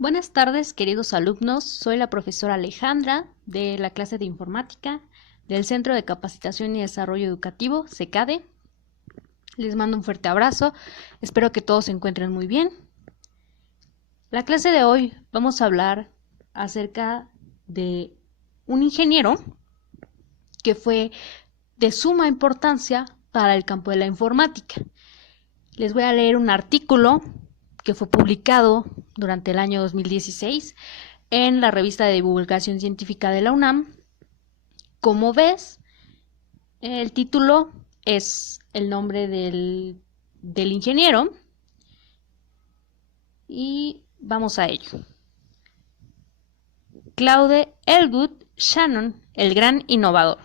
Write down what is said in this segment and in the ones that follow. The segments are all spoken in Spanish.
Buenas tardes, queridos alumnos. Soy la profesora Alejandra de la clase de informática del Centro de Capacitación y Desarrollo Educativo, CECADE. Les mando un fuerte abrazo. Espero que todos se encuentren muy bien. La clase de hoy vamos a hablar acerca de un ingeniero que fue de suma importancia para el campo de la informática. Les voy a leer un artículo que fue publicado durante el año 2016 en la revista de divulgación científica de la UNAM. Como ves, el título es el nombre del ingeniero y vamos a ello. Claude Elwood Shannon, el gran innovador.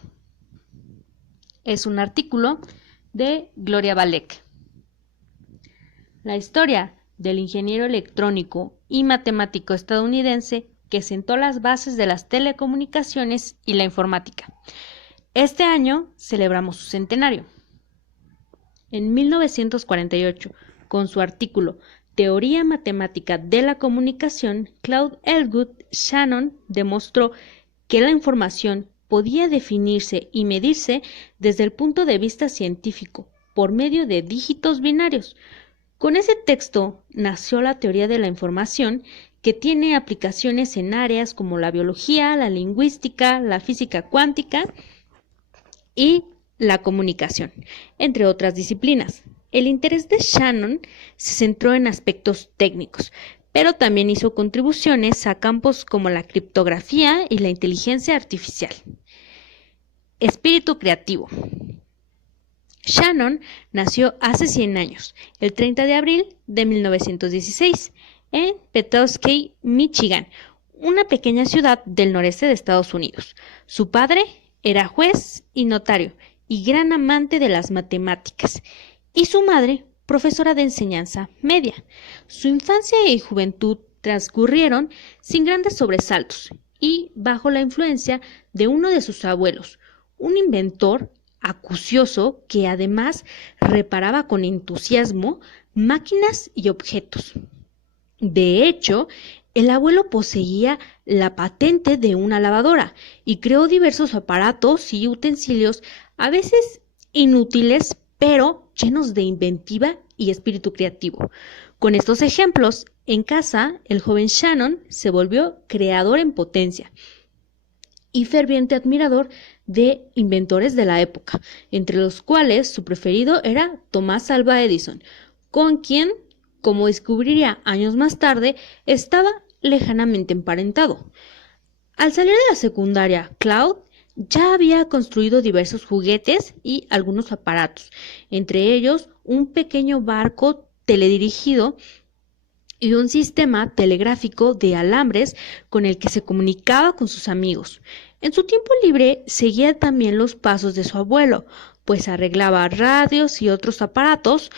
Es un artículo de Gloria Balek. La historia del ingeniero electrónico y matemático estadounidense que sentó las bases de las telecomunicaciones y la informática. Este año celebramos su centenario. En 1948, con su artículo Teoría matemática de la comunicación, Claude Elwood Shannon demostró que la información podía definirse y medirse desde el punto de vista científico por medio de dígitos binarios. Con ese texto nació la teoría de la información, que tiene aplicaciones en áreas como la biología, la lingüística, la física cuántica y la comunicación, entre otras disciplinas. El interés de Shannon se centró en aspectos técnicos, pero también hizo contribuciones a campos como la criptografía y la inteligencia artificial. Espíritu creativo. Shannon nació hace 100 años, el 30 de abril de 1916, en Petoskey, Michigan, una pequeña ciudad del noreste de Estados Unidos. Su padre era juez y notario y gran amante de las matemáticas, y su madre, profesora de enseñanza media. Su infancia y juventud transcurrieron sin grandes sobresaltos y bajo la influencia de uno de sus abuelos, un inventor acucioso que además reparaba con entusiasmo máquinas y objetos. De hecho, el abuelo poseía la patente de una lavadora y creó diversos aparatos y utensilios, a veces inútiles, pero llenos de inventiva y espíritu creativo. Con estos ejemplos, en casa, el joven Shannon se volvió creador en potencia y ferviente admirador de inventores de la época, entre los cuales su preferido era Thomas Alva Edison, con quien, como descubriría años más tarde, estaba lejanamente emparentado. Al salir de la secundaria, Claude ya había construido diversos juguetes y algunos aparatos, entre ellos un pequeño barco teledirigido y un sistema telegráfico de alambres con el que se comunicaba con sus amigos. En su tiempo libre seguía también los pasos de su abuelo, pues arreglaba radios y otros aparatos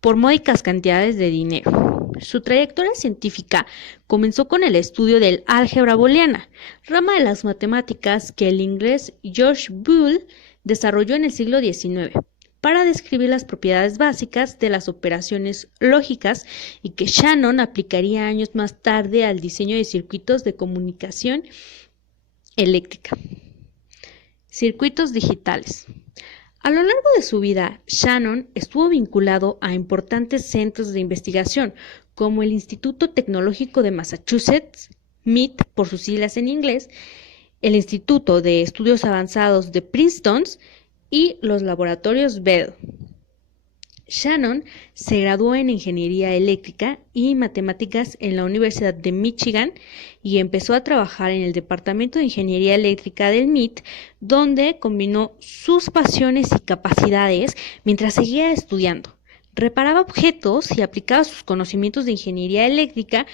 por módicas cantidades de dinero. Su trayectoria científica comenzó con el estudio del álgebra booleana, rama de las matemáticas que el inglés George Boole desarrolló en el siglo XIX para describir las propiedades básicas de las operaciones lógicas y que Shannon aplicaría años más tarde al diseño de circuitos de comunicación eléctrica. Circuitos digitales. A lo largo de su vida, Shannon estuvo vinculado a importantes centros de investigación, como el Instituto Tecnológico de Massachusetts, MIT por sus siglas en inglés, el Instituto de Estudios Avanzados de Princeton y los laboratorios Bell. Shannon se graduó en Ingeniería Eléctrica y Matemáticas en la Universidad de Michigan y empezó a trabajar en el Departamento de Ingeniería Eléctrica del MIT, donde combinó sus pasiones y capacidades mientras seguía estudiando. Reparaba objetos y aplicaba sus conocimientos de ingeniería eléctrica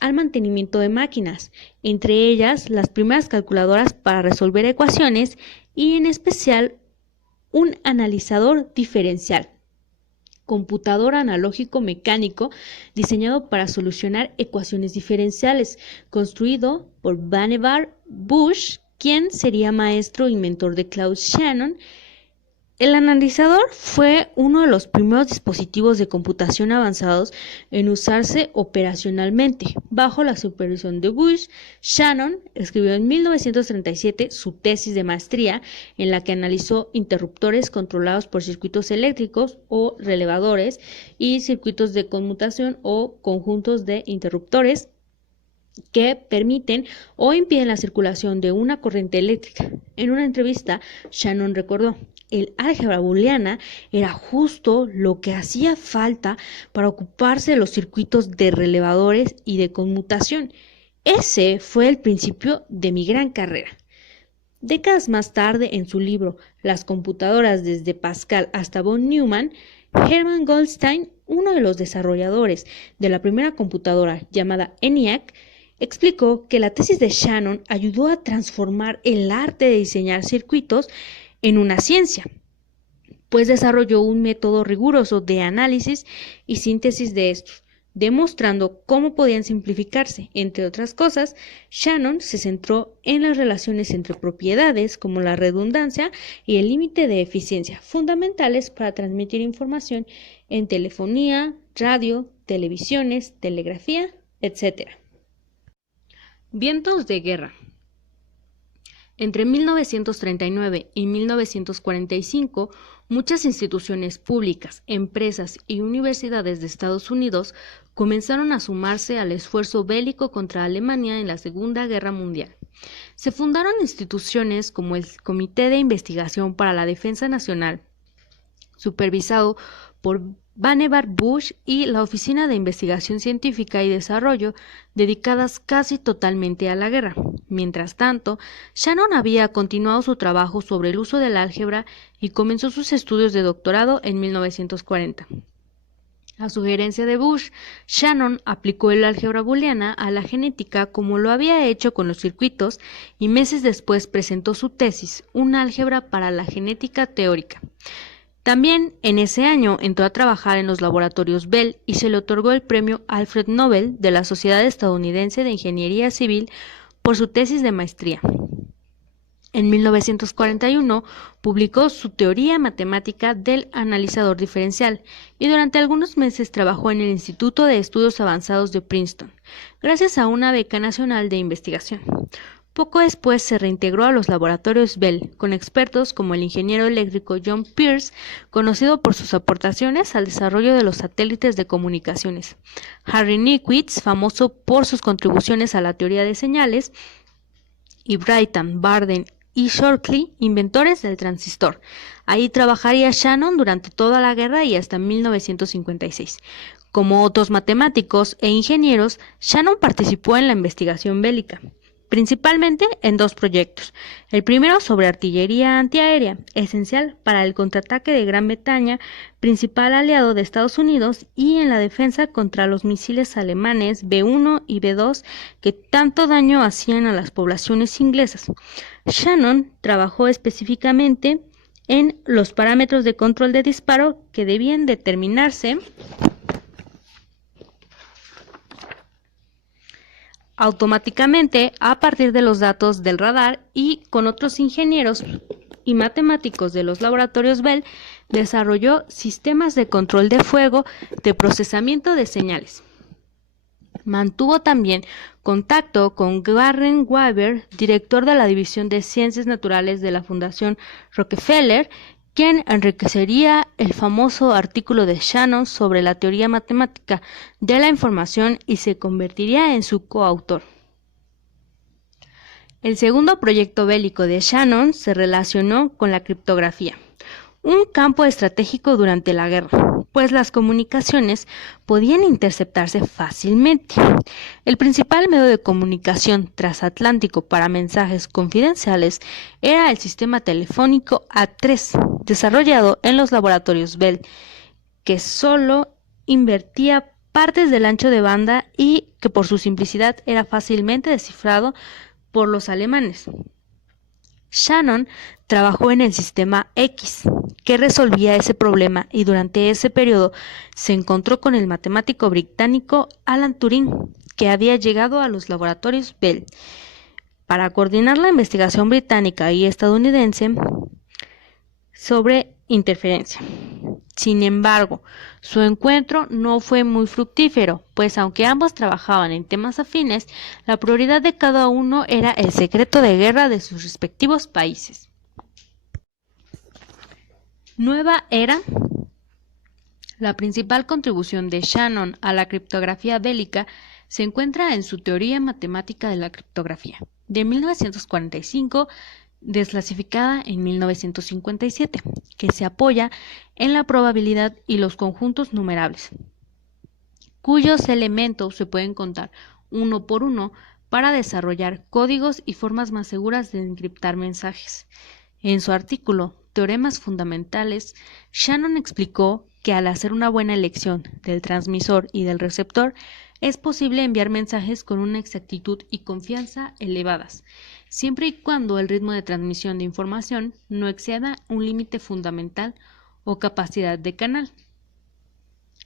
al mantenimiento de máquinas, entre ellas las primeras calculadoras para resolver ecuaciones y en especial un analizador diferencial, computador analógico mecánico diseñado para solucionar ecuaciones diferenciales, construido por Vannevar Bush, quien sería maestro e inventor de Claude Shannon El analizador fue uno de los primeros dispositivos de computación avanzados en usarse operacionalmente. Bajo la supervisión de Bush, Shannon escribió en 1937 su tesis de maestría en la que analizó interruptores controlados por circuitos eléctricos o relevadores y circuitos de conmutación o conjuntos de interruptores que permiten o impiden la circulación de una corriente eléctrica. En una entrevista, Shannon recordó: el álgebra booleana era justo lo que hacía falta para ocuparse de los circuitos de relevadores y de conmutación. Ese fue el principio de mi gran carrera. Décadas más tarde, en su libro Las computadoras desde Pascal hasta von Neumann, Hermann Goldstein, uno de los desarrolladores de la primera computadora llamada ENIAC, explicó que la tesis de Shannon ayudó a transformar el arte de diseñar circuitos en una ciencia, pues desarrolló un método riguroso de análisis y síntesis de estos, demostrando cómo podían simplificarse. Entre otras cosas, Shannon se centró en las relaciones entre propiedades como la redundancia y el límite de eficiencia, fundamentales para transmitir información en telefonía, radio, televisiones, telegrafía, etc. Vientos de guerra. Entre 1939 y 1945, muchas instituciones públicas, empresas y universidades de Estados Unidos comenzaron a sumarse al esfuerzo bélico contra Alemania en la Segunda Guerra Mundial. Se fundaron instituciones como el Comité de Investigación para la Defensa Nacional, supervisado por Vannevar Bush, y la Oficina de Investigación Científica y Desarrollo, dedicadas casi totalmente a la guerra. Mientras tanto, Shannon había continuado su trabajo sobre el uso del álgebra y comenzó sus estudios de doctorado en 1940. A sugerencia de Bush, Shannon aplicó el álgebra booleana a la genética como lo había hecho con los circuitos y meses después presentó su tesis, Un álgebra para la genética teórica. También en ese año entró a trabajar en los laboratorios Bell y se le otorgó el premio Alfred Nobel de la Sociedad Estadounidense de Ingeniería Civil por su tesis de maestría. En 1941 publicó su teoría matemática del analizador diferencial y durante algunos meses trabajó en el Instituto de Estudios Avanzados de Princeton, gracias a una beca nacional de investigación. Poco después se reintegró a los laboratorios Bell, con expertos como el ingeniero eléctrico John Pierce, conocido por sus aportaciones al desarrollo de los satélites de comunicaciones, Harry Nikic, famoso por sus contribuciones a la teoría de señales, y Breighton, Barden y Shortley, inventores del transistor. Ahí trabajaría Shannon durante toda la guerra y hasta 1956. Como otros matemáticos e ingenieros, Shannon participó en la investigación bélica, principalmente en dos proyectos. El primero sobre artillería antiaérea, esencial para el contraataque de Gran Bretaña, principal aliado de Estados Unidos, y en la defensa contra los misiles alemanes B-1 y B-2 que tanto daño hacían a las poblaciones inglesas. Shannon trabajó específicamente en los parámetros de control de disparo que debían determinarse automáticamente a partir de los datos del radar, y con otros ingenieros y matemáticos de los laboratorios Bell desarrolló sistemas de control de fuego de procesamiento de señales. Mantuvo también contacto con Warren Weaver, director de la División de Ciencias Naturales de la Fundación Rockefeller, quien enriquecería el famoso artículo de Shannon sobre la teoría matemática de la información y se convertiría en su coautor. El segundo proyecto bélico de Shannon se relacionó con la criptografía, un campo estratégico durante la guerra, pues las comunicaciones podían interceptarse fácilmente. El principal medio de comunicación transatlántico para mensajes confidenciales era el sistema telefónico A3, desarrollado en los laboratorios Bell, que solo invertía partes del ancho de banda y que por su simplicidad era fácilmente descifrado por los alemanes. Shannon trabajó en el sistema X, que resolvía ese problema, y durante ese periodo se encontró con el matemático británico Alan Turing, que había llegado a los laboratorios Bell. Para coordinar la investigación británica y estadounidense sobre interferencia. Sin embargo, su encuentro no fue muy fructífero, pues aunque ambos trabajaban en temas afines, la prioridad de cada uno era el secreto de guerra de sus respectivos países. Nueva era. La principal contribución de Shannon a la criptografía bélica se encuentra en su teoría matemática de la criptografía, de 1945, desclasificada en 1957, que se apoya en la probabilidad y los conjuntos numerables, cuyos elementos se pueden contar uno por uno para desarrollar códigos y formas más seguras de encriptar mensajes. En su artículo Teoremas fundamentales, Shannon explicó que al hacer una buena elección del transmisor y del receptor, es posible enviar mensajes con una exactitud y confianza elevadas, siempre y cuando el ritmo de transmisión de información no exceda un límite fundamental o capacidad de canal.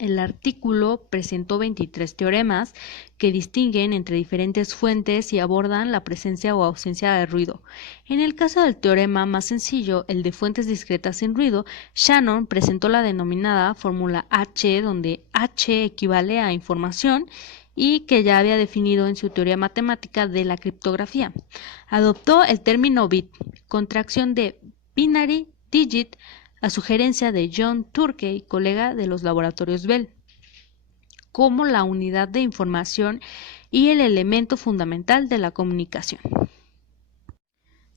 El artículo presentó 23 teoremas que distinguen entre diferentes fuentes y abordan la presencia o ausencia de ruido. En el caso del teorema más sencillo, el de fuentes discretas sin ruido, Shannon presentó la denominada fórmula H, donde H equivale a información y que ya había definido en su teoría matemática de la criptografía. Adoptó el término bit, contracción de binary digit, a sugerencia de John Turkey, colega de los laboratorios Bell, como la unidad de información y el elemento fundamental de la comunicación.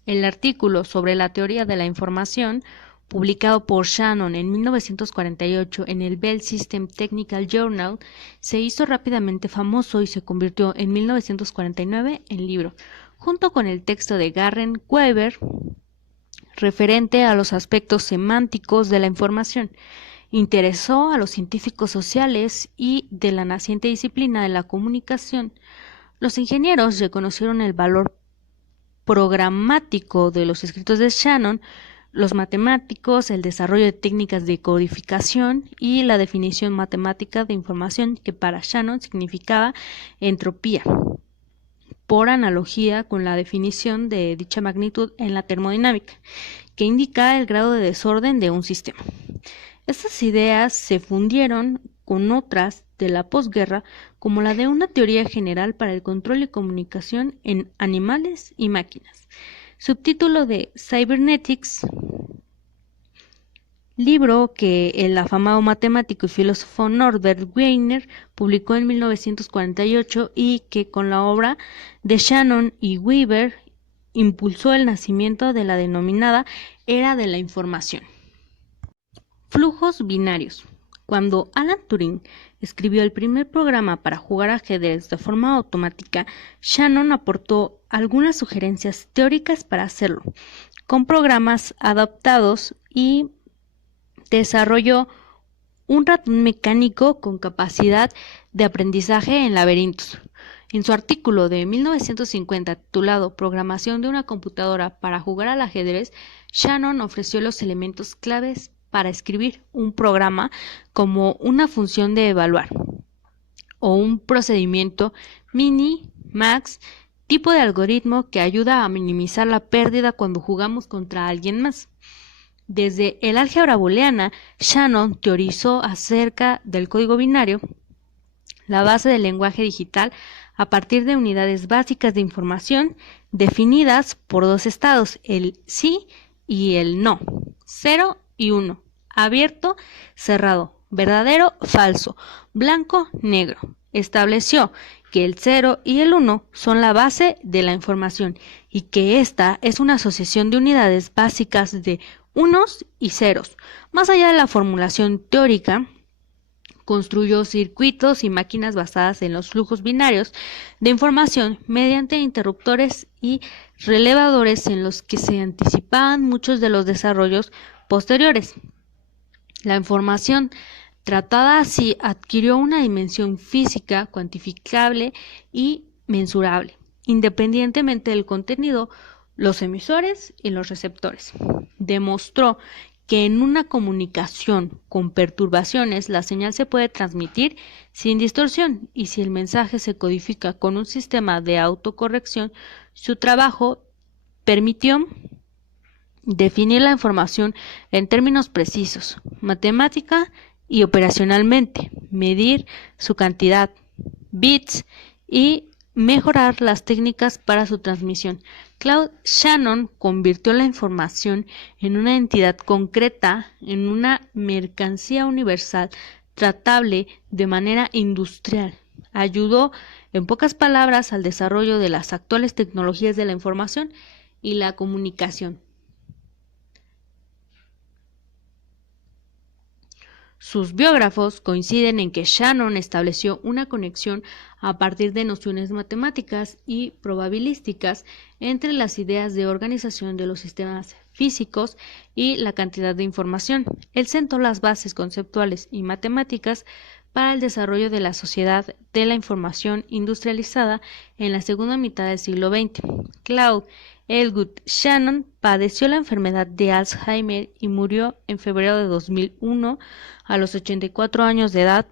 El artículo sobre la teoría de la información, publicado por Shannon en 1948 en el Bell System Technical Journal, se hizo rápidamente famoso y se convirtió en 1949 en libro, junto con el texto de Garren Weber, referente a los aspectos semánticos de la información. Interesó a los científicos sociales y de la naciente disciplina de la comunicación. Los ingenieros reconocieron el valor programático de los escritos de Shannon, los matemáticos, el desarrollo de técnicas de codificación y la definición matemática de información que para Shannon significaba entropía, por analogía con la definición de dicha magnitud en la termodinámica, que indica el grado de desorden de un sistema. Estas ideas se fundieron con otras de la posguerra, como la de una teoría general para el control y comunicación en animales y máquinas, subtítulo de Cybernetics, libro que el afamado matemático y filósofo Norbert Wiener publicó en 1948 y que con la obra de Shannon y Weber impulsó el nacimiento de la denominada era de la información. Flujos binarios. Cuando Alan Turing escribió el primer programa para jugar ajedrez de forma automática, Shannon aportó algunas sugerencias teóricas para hacerlo, con programas adaptados, y desarrolló un ratón mecánico con capacidad de aprendizaje en laberintos. En su artículo de 1950 titulado Programación de una computadora para jugar al ajedrez, Shannon ofreció los elementos claves para escribir un programa como una función de evaluar o un procedimiento mini-max, tipo de algoritmo que ayuda a minimizar la pérdida cuando jugamos contra alguien más. Desde el álgebra booleana, Shannon teorizó acerca del código binario, la base del lenguaje digital, a partir de unidades básicas de información definidas por dos estados, el sí y el no, 0 y 1, abierto, cerrado, verdadero, falso, blanco, negro. Estableció que el 0 y el 1 son la base de la información y que esta es una asociación de unidades básicas de unos y ceros. Más allá de la formulación teórica, construyó circuitos y máquinas basadas en los flujos binarios de información mediante interruptores y relevadores en los que se anticipaban muchos de los desarrollos posteriores. La información tratada así adquirió una dimensión física, cuantificable y mensurable, independientemente del contenido, los emisores y los receptores. Demostró que en una comunicación con perturbaciones la señal se puede transmitir sin distorsión, y si el mensaje se codifica con un sistema de autocorrección, su trabajo permitió Definir la información en términos precisos, matemática y operacionalmente, medir su cantidad, bits, y mejorar las técnicas para su transmisión. Claude Shannon convirtió la información en una entidad concreta, en una mercancía universal, tratable de manera industrial. Ayudó, en pocas palabras, al desarrollo de las actuales tecnologías de la información y la comunicación. Sus biógrafos coinciden en que Shannon estableció una conexión a partir de nociones matemáticas y probabilísticas entre las ideas de organización de los sistemas físicos y la cantidad de información. Él sentó las bases conceptuales y matemáticas para el desarrollo de la sociedad de la información industrializada en la segunda mitad del siglo XX. Claude Elwood Shannon padeció la enfermedad de Alzheimer y murió en febrero de 2001 a los 84 años de edad.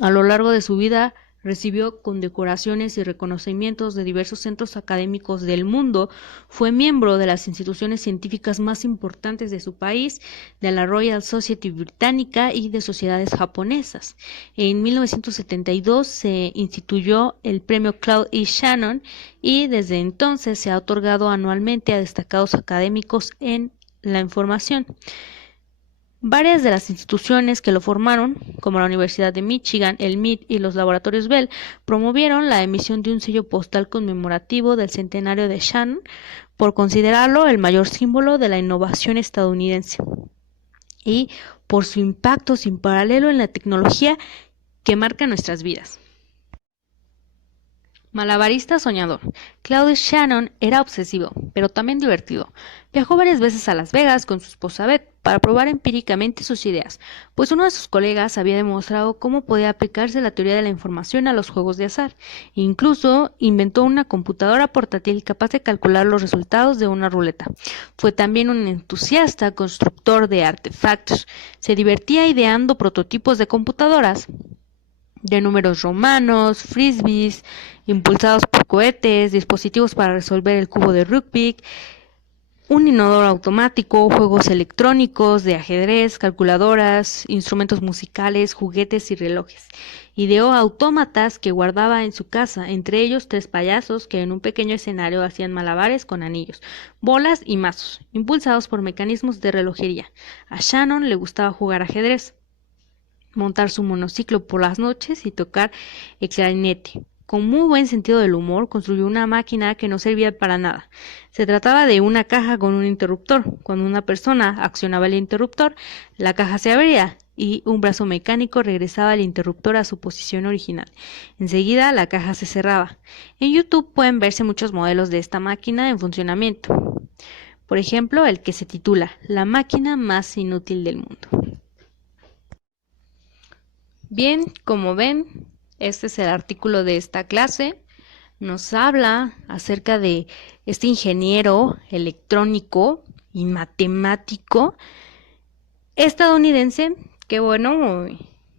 A lo largo de su vida recibió condecoraciones y reconocimientos de diversos centros académicos del mundo, fue miembro de las instituciones científicas más importantes de su país, de la Royal Society británica y de sociedades japonesas. En 1972 se instituyó el premio Claude E. Shannon y desde entonces se ha otorgado anualmente a destacados académicos en la información. Varias de las instituciones que lo formaron, como la Universidad de Michigan, el MIT y los laboratorios Bell, promovieron la emisión de un sello postal conmemorativo del centenario de Shannon por considerarlo el mayor símbolo de la innovación estadounidense y por su impacto sin paralelo en la tecnología que marca nuestras vidas. Malabarista soñador. Claude Shannon era obsesivo, pero también divertido. Viajó varias veces a Las Vegas con su esposa Beth para probar empíricamente sus ideas, pues uno de sus colegas había demostrado cómo podía aplicarse la teoría de la información a los juegos de azar. Incluso inventó una computadora portátil capaz de calcular los resultados de una ruleta. Fue también un entusiasta constructor de artefactos. Se divertía ideando prototipos de computadoras de números romanos, frisbees, impulsados por cohetes, dispositivos para resolver el cubo de Rubik, un inodoro automático, juegos electrónicos de ajedrez, calculadoras, instrumentos musicales, juguetes y relojes. Ideó autómatas que guardaba en su casa, entre ellos 3 payasos que en un pequeño escenario hacían malabares con anillos, bolas y mazos, impulsados por mecanismos de relojería. A Shannon le gustaba jugar ajedrez, montar su monociclo por las noches y tocar el clarinete. Con muy buen sentido del humor, construyó una máquina que no servía para nada. Se trataba de una caja con un interruptor. Cuando una persona accionaba el interruptor, la caja se abría y un brazo mecánico regresaba el interruptor a su posición original. Enseguida, la caja se cerraba. En YouTube pueden verse muchos modelos de esta máquina en funcionamiento. Por ejemplo, el que se titula La máquina más inútil del mundo. Bien, como ven, este es el artículo de esta clase. Nos habla acerca de este ingeniero electrónico y matemático estadounidense que, bueno,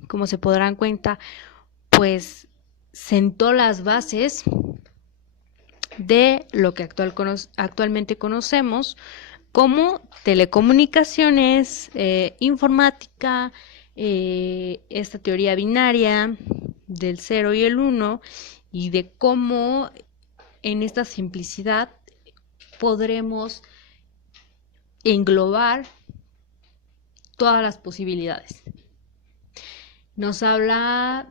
como se podrán cuenta, pues sentó las bases de lo que actualmente conocemos como telecomunicaciones, informática, esta teoría binaria del 0 y el 1 y de cómo en esta simplicidad podremos englobar todas las posibilidades. Nos habla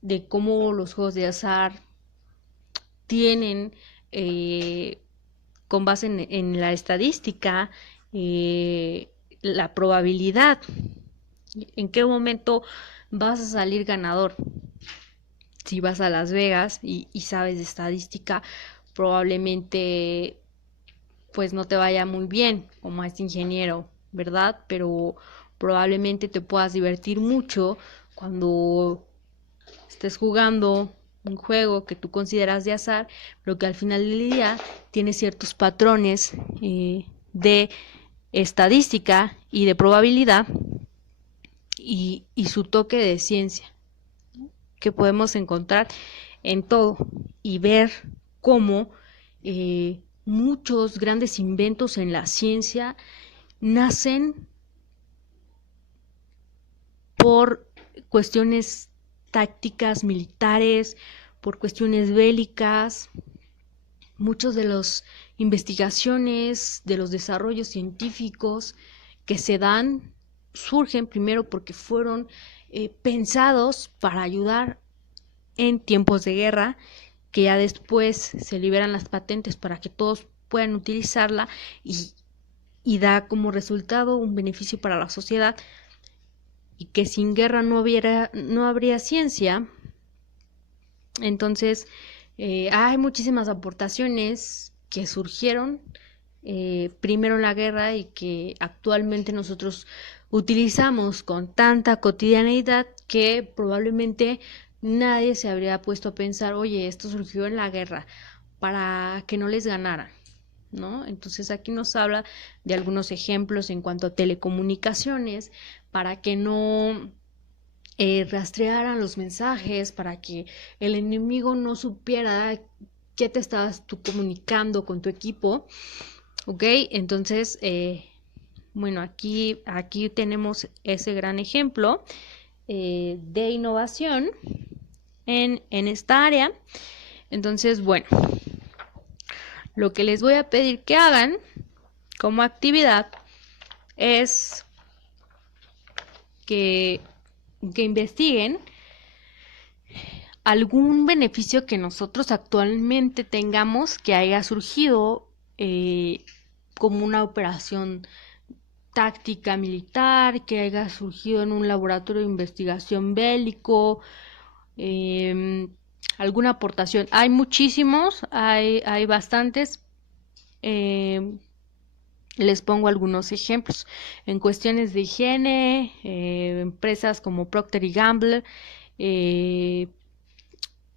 de cómo los juegos de azar tienen, con base en la estadística, la probabilidad. ¿En qué momento vas a salir ganador? Si vas a Las Vegas y sabes de estadística, probablemente pues no te vaya muy bien como a este ingeniero, ¿verdad? Pero probablemente te puedas divertir mucho cuando estés jugando un juego que tú consideras de azar, pero que al final del día tiene ciertos patrones de estadística y de probabilidad y su toque de ciencia que podemos encontrar en todo y ver cómo muchos grandes inventos en la ciencia nacen por cuestiones tácticas militares, por cuestiones bélicas. Muchos de las investigaciones, de los desarrollos científicos que se dan, surgen primero porque fueron pensados para ayudar en tiempos de guerra, que ya después se liberan las patentes para que todos puedan utilizarla y da como resultado un beneficio para la sociedad, y que sin guerra no habría ciencia. Entonces, hay muchísimas aportaciones que surgieron primero en la guerra y que actualmente nosotros utilizamos con tanta cotidianeidad que probablemente nadie se habría puesto a pensar, oye, esto surgió en la guerra para que no les ganaran, ¿no? Entonces aquí nos habla de algunos ejemplos en cuanto a telecomunicaciones, para que no rastrearan los mensajes, para que el enemigo no supiera qué te estabas tú comunicando con tu equipo, ¿ok? Entonces, bueno, aquí tenemos ese gran ejemplo de innovación en esta área. Entonces, bueno, lo que les voy a pedir que hagan como actividad es que investiguen algún beneficio que nosotros actualmente tengamos que haya surgido como una operación táctica militar, que haya surgido en un laboratorio de investigación bélico, alguna aportación. Hay muchísimos, hay bastantes. Les pongo algunos ejemplos. En cuestiones de higiene, empresas como Procter y Gamble,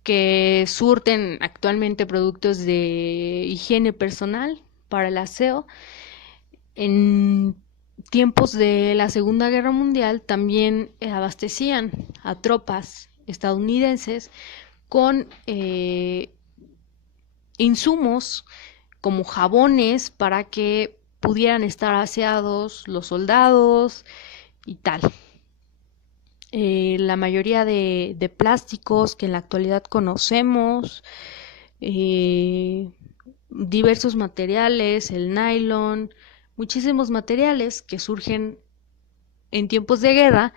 que surten actualmente productos de higiene personal para el aseo. En tiempos de la Segunda Guerra Mundial también abastecían a tropas estadounidenses con insumos como jabones para que pudieran estar aseados los soldados y tal. La mayoría de plásticos que en la actualidad conocemos, diversos materiales, el nylon, muchísimos materiales que surgen en tiempos de guerra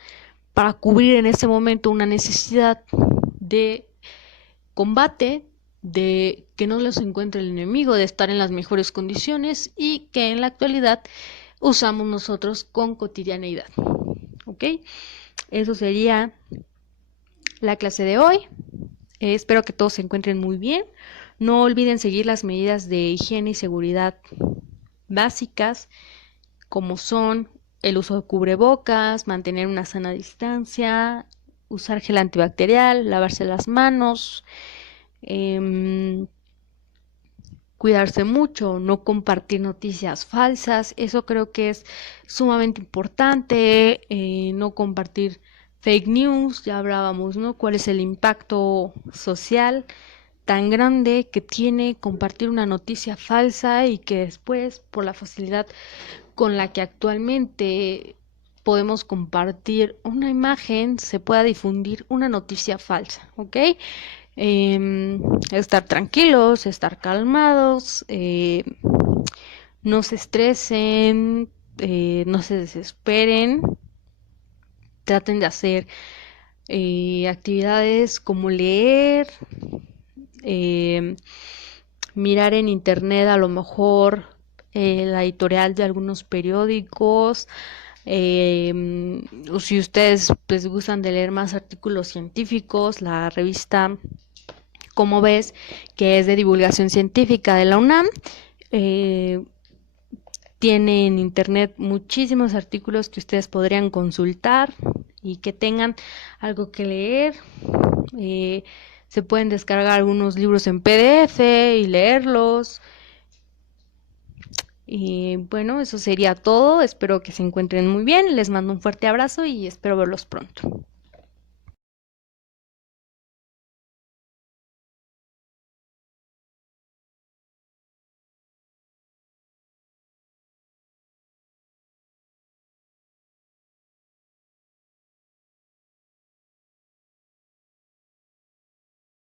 para cubrir en ese momento una necesidad de combate, de que no los encuentre el enemigo, de estar en las mejores condiciones, y que en la actualidad usamos nosotros con cotidianeidad. ¿Ok? Eso sería la clase de hoy. Espero que todos se encuentren muy bien. No olviden seguir las medidas de higiene y seguridad básicas, como son el uso de cubrebocas, mantener una sana distancia, usar gel antibacterial, lavarse las manos, cuidarse mucho, no compartir noticias falsas. Eso creo que es sumamente importante. No compartir fake news, ya hablábamos, ¿no? ¿Cuál es el impacto social tan grande que tiene compartir una noticia falsa, y que después, por la facilidad con la que actualmente podemos compartir una imagen, se pueda difundir una noticia falsa, ¿ok? Estar tranquilos, estar calmados, no se estresen, no se desesperen, traten de hacer actividades como leer, mirar en internet a lo mejor la editorial de algunos periódicos, o si ustedes pues gustan de leer más artículos científicos, la revista Como Ves, que es de divulgación científica de la UNAM, tiene en internet muchísimos artículos que ustedes podrían consultar y que tengan algo que leer. Se pueden descargar algunos libros en PDF y leerlos. Y bueno, eso sería todo. Espero que se encuentren muy bien. Les mando un fuerte abrazo y espero verlos pronto.